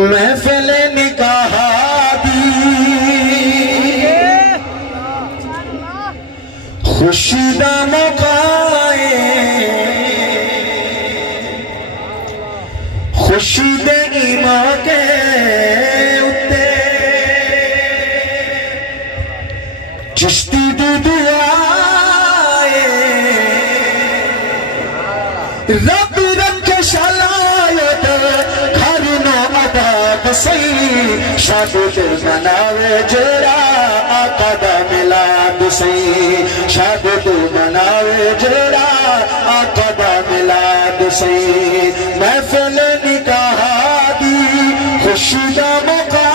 محفل نکاح دی خوشی دا موقع خوشی دے ایمان کے اتے چشتی دی دعائے رب رکھے شلایت گھر نو آباد سی شادی مناوے جڑا آقا دا ملاد سی شادی مناوے جڑا آقا دا ملاد سی محفل نکاح دی خوشی دا موقع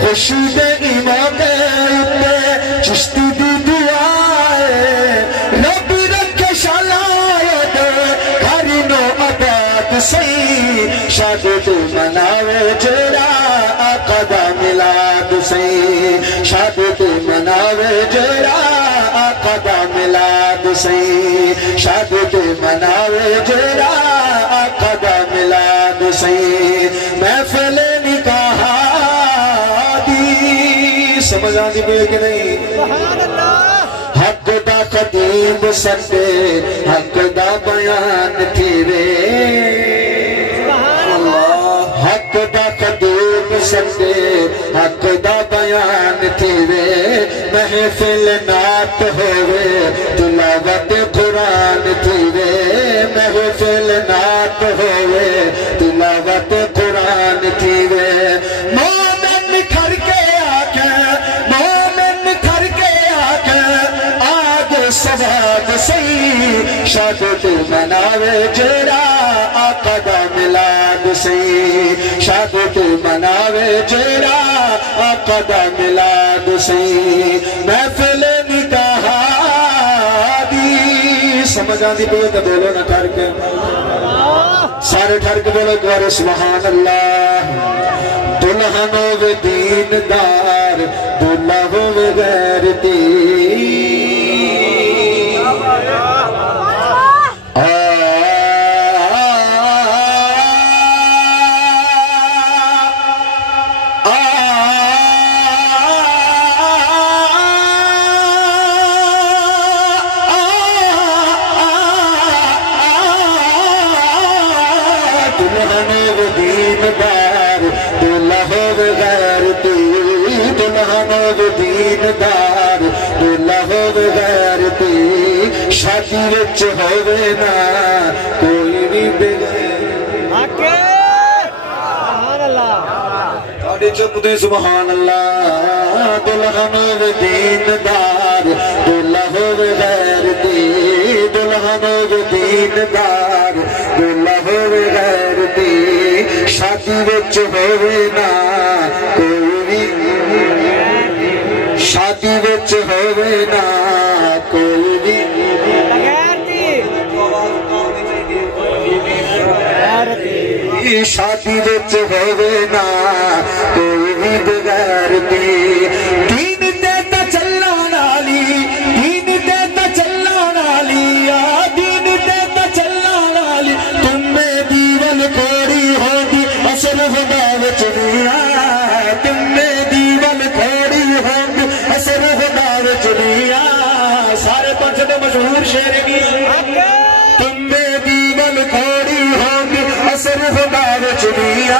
خوشی دے ایمان کے اتے چشتی دی دعائے رب رکھے شلایت گھر نو آباد سی شادی مناوے جڑا آقا دا ملاد سی شادی مناوے جڑا آقا دا ملاد سی شادی مناوے جڑا آقا دا ملاد سی محفل نکاح دی سمجھ آندی پہ کہ نہیں حق دا خطیب سکتے حق دا بیان تھیرے حق دا خطیب سکتے حق دا بیان تھیرے محفل نعت ہوئے تلاوت قرآن تھیرے محفل نعت ہوئے تلاوت قرآن تھیرے مومن کھر کے آکھیں مومن کھر کے آکھیں آگے سواد سی شادی مناوے جڑا آقا دا ملاد سی شادی مناوے جڑا آقا دا ملاد سی محفل نکاح دی سمجھ آندی پہ تو بولو نہ ٹھر کے سارے ٹھر کے بولو گوارے سبحان اللہ دلہن ہوئے دین دار دلہ ہوئے غیرتی دیندار دلہ ہوئے غیرتی شادی وچ ہوئے نا کوئی بھی بغیر سبحان اللہ آڑی چپ دے سبحان اللہ دلہن ہوئے دیندار دلہ ہوئے غیرتی دلہن ہوئے دیندار دلہ ہوئے غیرتی شادی وچ ہوئے نا کوئی بھی شادی وچ ہوئے نا کوئی بھی شادی وچ ہوئے نا کوئی بھی بغیرتی دین تے تا چلنا نالی دین تے تا چلنا نالی دین تے تا چلنا نالی تم میں دیول کوڑی ہوگی اصل خدا وچ دیا تم میں دیول کوڑی ہوگی اصل خدا وچ دیا سارے پنچ دے مشہور شعر کی تم میں دیول کوڑی ہوگی اصل خدا وچ دیا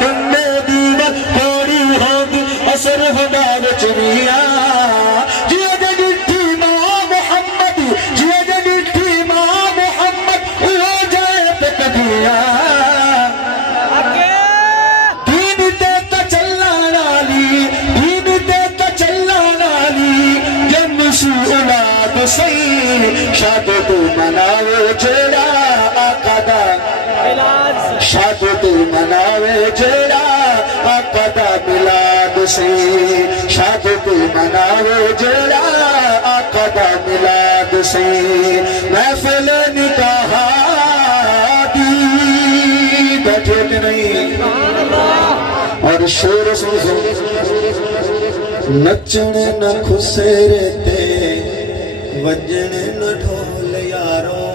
تم میں دیول کوڑی ہوگی اصل خدا وچ دیا جیے دے ڈٹھی ماں محمد جیے دے ڈٹھی ماں محمد ہو جائے پہ کدیا دین تے تا چلنا نالی دین تے تا چلنا نالی جنسی اولاد سی شادی مناوے جڑا آقا دا شادی مناوے جڑا آقا دا ملاد سی شادی مناوے جڑا آقا دا ملاد سی محفل نکاح دی بیٹھے کہ نہیں اور شور سن نچن نہ خسرے تے وجن نہ ڈھول یاروں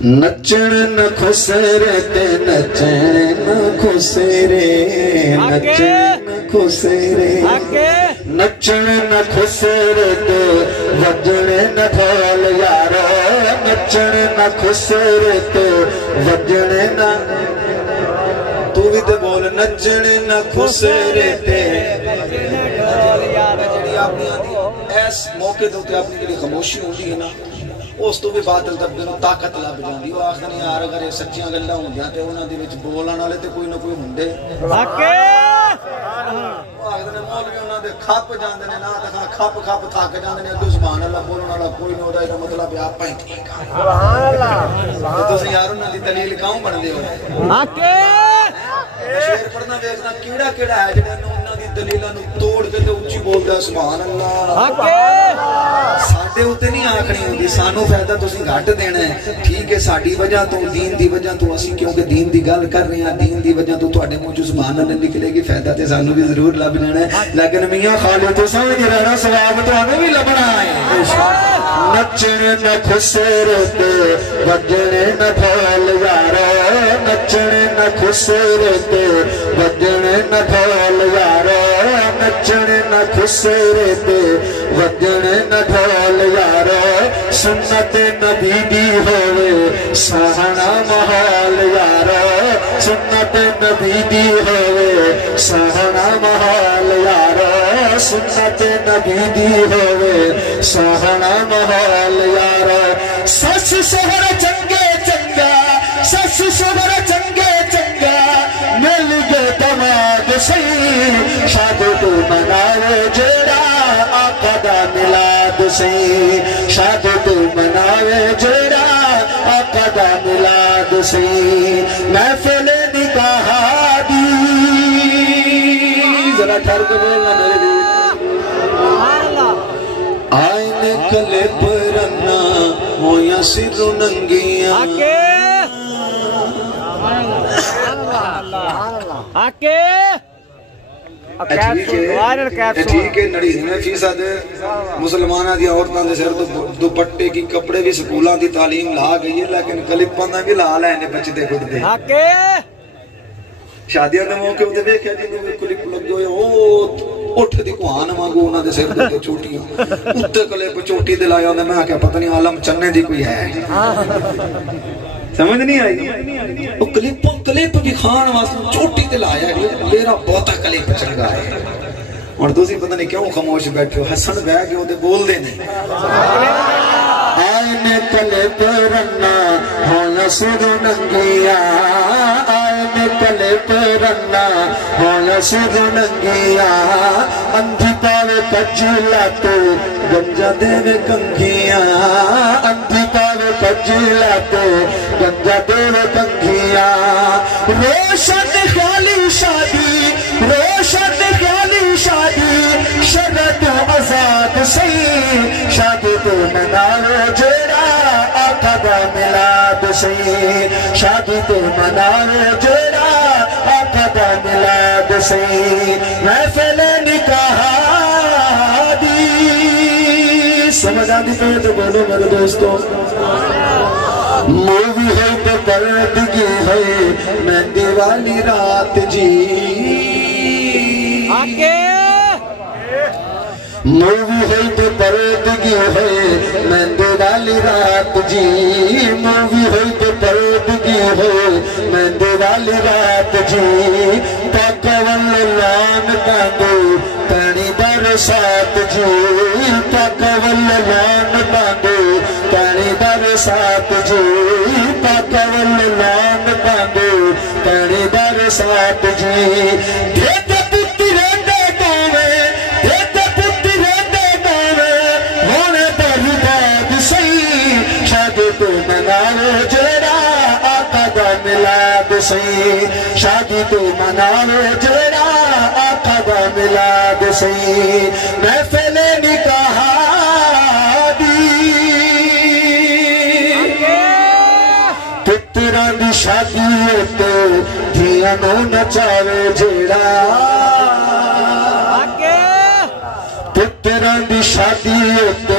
نچن نہ خسرے تے نچن نہ خسرے نچن نہ خسرے نچن نہ خسرے تے وجن نہ ڈھول یارو نچن نہ خسرے تے وجن نہ تو بھی تے بول نچن نہ خسرے تے وجن ڈھول یارو جڑی اپنی آندی اس موقع تے اپنی جڑی خاموشی ہوندی ہے نا اس تو بھی باطل دبے نو طاقت لب جاندی وہ آکھدے نے یار اگر یہ سچیاں گلاں ہوندیاں تے انہاں دے وچ بولن والے تے کوئی نہ کوئی ہوندے حق وہ آکھدے نے مولوی انہاں دے کھپ جاندے نے نا تے کھپ تھک جاندے نے اگے سبحان اللہ بولن والا کوئی نہیں ہودا اے مطلب آپ ہی ٹھیک ہے سبحان اللہ تے تسی یار انہاں دی دلیل کیوں بندے ہو حق شعر پڑھنا ویکھنا کیڑا کیڑا ہے جڑا انہاں دی دلیلاں نو توڑ کے تے اونچی بولدا سبحان اللہ حق ساڈے اوتے نہیں آکھنی ہوندی سانو فائدہ تسی گھٹ دینا ہے ٹھیک ہے ساڈی وجہ تو دین دی وجہ تو اسی کیونکہ دین دی گل کر رہے ہیں دین دی وجہ تو تواڈے منہ چوں زبان نہ نکلے گی فائدہ تے سانو بھی ضرور لب جانا ہے لیکن میاں خالد تو سمجھ رہنا ثواب تانوں بھی لبنا ہے نچن نہ خسرے تے وجن نہ ڈھول یارو نچن نہ خسرے تے وجن نہ ڈھول یارو نچن نہ خسرے تے وجن نہ ڈھول یارو سنت نبی دی ہوئے سہنا محال یارو سنت نبی دی ہوئے سہنا محال یارو سنت نبی دی ہوئے سہنا محال یارو سس سہر چنگے چنگا سس سہر چنگے چنگا مل گئے دماد سی شاد تو مناوے جڑا آقا دا ملاد سی شاد تو مناوے جڑا آقا دا ملاد سی محفل نکاح دی ذرا ٹھہر کے بولنا میرے بھی آئین کلے پرنا ہویا سر ننگیاں ٹھیک ہے 99% مسلمانہ دی عورتاں دے سر دوپٹے کی کپڑے بھی سکولاں دی تعلیم لا گئی ہے لیکن کلپاں دا بھی لا لے نے بچدے کھڑدے شادیاں دے موقع تے ویکھیا جی نوں کلپ لگ گئے او اٹھ دی کوہان وانگو انہاں دے سر تے چوٹیاں اوتے کلپ چوٹی تے لایا ہوندا میں کہ پتہ نہیں عالم چنے دی کوئی ہے سمجھ نہیں آئی وہ کلپ بھی کھان واسطے چوٹی تے لایا میرا بہتا کلپ چنگا ہے اور تسی پتہ نہیں کیوں خاموش بیٹھے ہو حسن بہ کے اوتے بول دے نہیں آئین کلپ رنا ہویا سر ننگیا آئین کلپ رنا ہویا سر ننگیا اندھی پاوے پجلا تو گنجا دے کنگیاں اندھی پاوے پجلا تو گنجا دے کنگیاں روشن خالی شادی روشن خالی شادی شرط آزاد سی شادی تو مناوے جڑا آقا دا ملاد سی شادی تو مناوے جڑا آقا دا ملاد سی محفل نکاح دی سمجھ آندی پہ تو بولو میرے دوستو مووی ہے تو پردگی ہے مہندی والی رات جی مووی ہے تو پردگی ہے مہندی والی رات جی مووی ہے تو پردگی ہے مہندی والی رات جی پاکا واللان باندو پانی برسات جی پاکا واللان باندو پانی برسات جی پاکا واللان باندو پانی برسات جی دیتے پتی رہتے پاوے دیتے پتی رہتے پاوے ہونے پر بات سی شادی تو مناوے جڑا آقا دا ملاد سی شادی تو مناوے جڑا آقا دا ملاد سی محفل نکاح پتران دی شادی تو دھیاں نو نچاوے جڑا پتران دی شادی تو